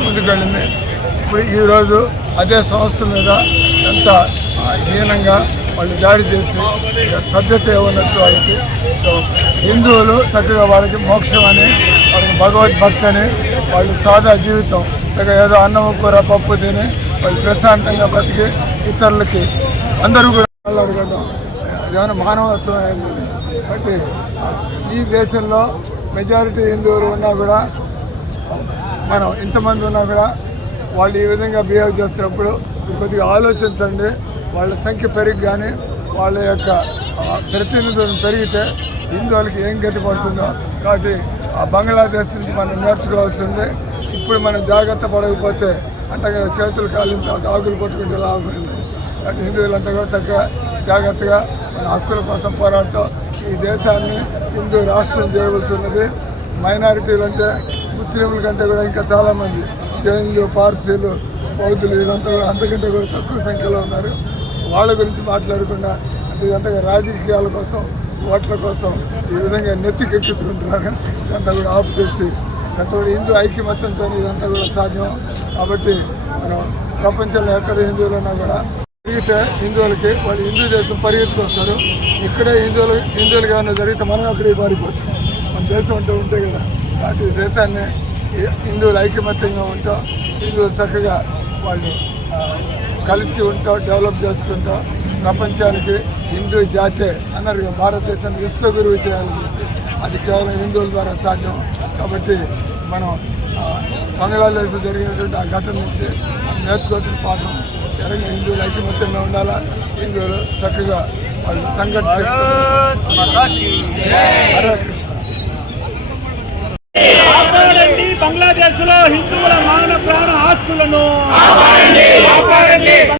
ముందుకెళ్ళింది ఇప్పుడు ఈరోజు అదే సంస్థ మీద ఎంత హీనంగా వాళ్ళు దాడి చేసి ఇక సభ్యత ఉన్నట్టు వారికి సో హిందువులు చక్కగా వాళ్ళకి మోక్షం అని వాళ్ళకి భగవద్భక్తి అని వాళ్ళు సాదా జీవితం. చక్కగా ఏదో అన్నం కూర పప్పు తిని వాళ్ళు ప్రశాంతంగా బతికి ఇతరులకి అందరూ కూడా అడగడం ఏమైనా మానవత్వం అయింది కాబట్టి ఈ దేశంలో మెజారిటీ హిందువులు ఉన్నా కూడా మనం ఎంతమంది ఉన్నా కూడా వాళ్ళు ఈ విధంగా బిహేవ్ చేస్తున్నప్పుడు కొద్దిగా ఆలోచించండి. వాళ్ళ సంఖ్య పెరిగి కానీ వాళ్ళ యొక్క ప్రతినిధులు పెరిగితే హిందువులకి ఏం గతి పడుతుందో. కాబట్టి ఆ బంగ్లాదేశ్ నుంచి మనం నేర్చుకోవాల్సింది. ఇప్పుడు మనం జాగ్రత్త పడకపోతే అంటే చేతులు కాలిన తర్వాత ఆకులు కొట్టుకుంటే లాభమైంది కాబట్టి హిందువులంతా కూడా చక్కగా జాగ్రత్తగా మన హక్కుల కోసం పోరాడుతూ ఈ దేశాన్ని హిందూ రాష్ట్రం చేయవలసినది మైనారిటీలు అంటే ముస్లింల కంటే కూడా ఇంకా చాలామంది జైన్లు పార్సీలు బౌద్ధులు వీళ్ళంతా కూడా అంతకంటే కూడా తక్కువ సంఖ్యలో ఉన్నారు. వాళ్ళ గురించి మాట్లాడకుండా అంటే ఇదంతా రాజకీయాల కోసం ఓట్ల కోసం ఈ విధంగా నెత్తికెక్కించుకుంటున్నారు. ఇదంతా కూడా ఆపు చేసి ఇదంతా కూడా హిందూ ఐక్యమత్యంతో ఇదంతా కూడా సాధ్యం. కాబట్టి మనం ప్రపంచంలో ఎక్కడ హిందువులన్నా కూడా జరిగితే హిందువులకి వాళ్ళు హిందూ దేశం పరిగెత్తుకొస్తారు. ఇక్కడే హిందువులు హిందువులుగా ఉన్న జరిగితే మనం అక్కడే పారిపోతాం. మన దేశం అంటే ఉంటే కదా. ఈ దేశాన్ని హిందువులు ఐకమత్యంగా ఉంటా హిందువులు చక్కగా వాళ్ళు కలిసి ఉంటా డెవలప్ చేసుకుంటా ప్రపంచానికి హిందూ జాతే అన్నారు భారతదేశాన్ని విశ్వగురువు చేయాలని చెప్పి. అది కేవలం హిందువుల ద్వారా సాధ్యం. కాబట్టి మనం బంగ్లాదేశ్లో జరిగినటువంటి ఆ ఘటన నుంచి నేర్చుకోవాల్సిన పాఠం ఎవరైనా హిందువులు ఐకమత్యంగా ఉండాలా? హిందువులు చక్కగా వాళ్ళు సంఘటన కాపాడండి బంగ్లాదేశ్లో హిందువుల మాన ప్రాణ ఆస్తులను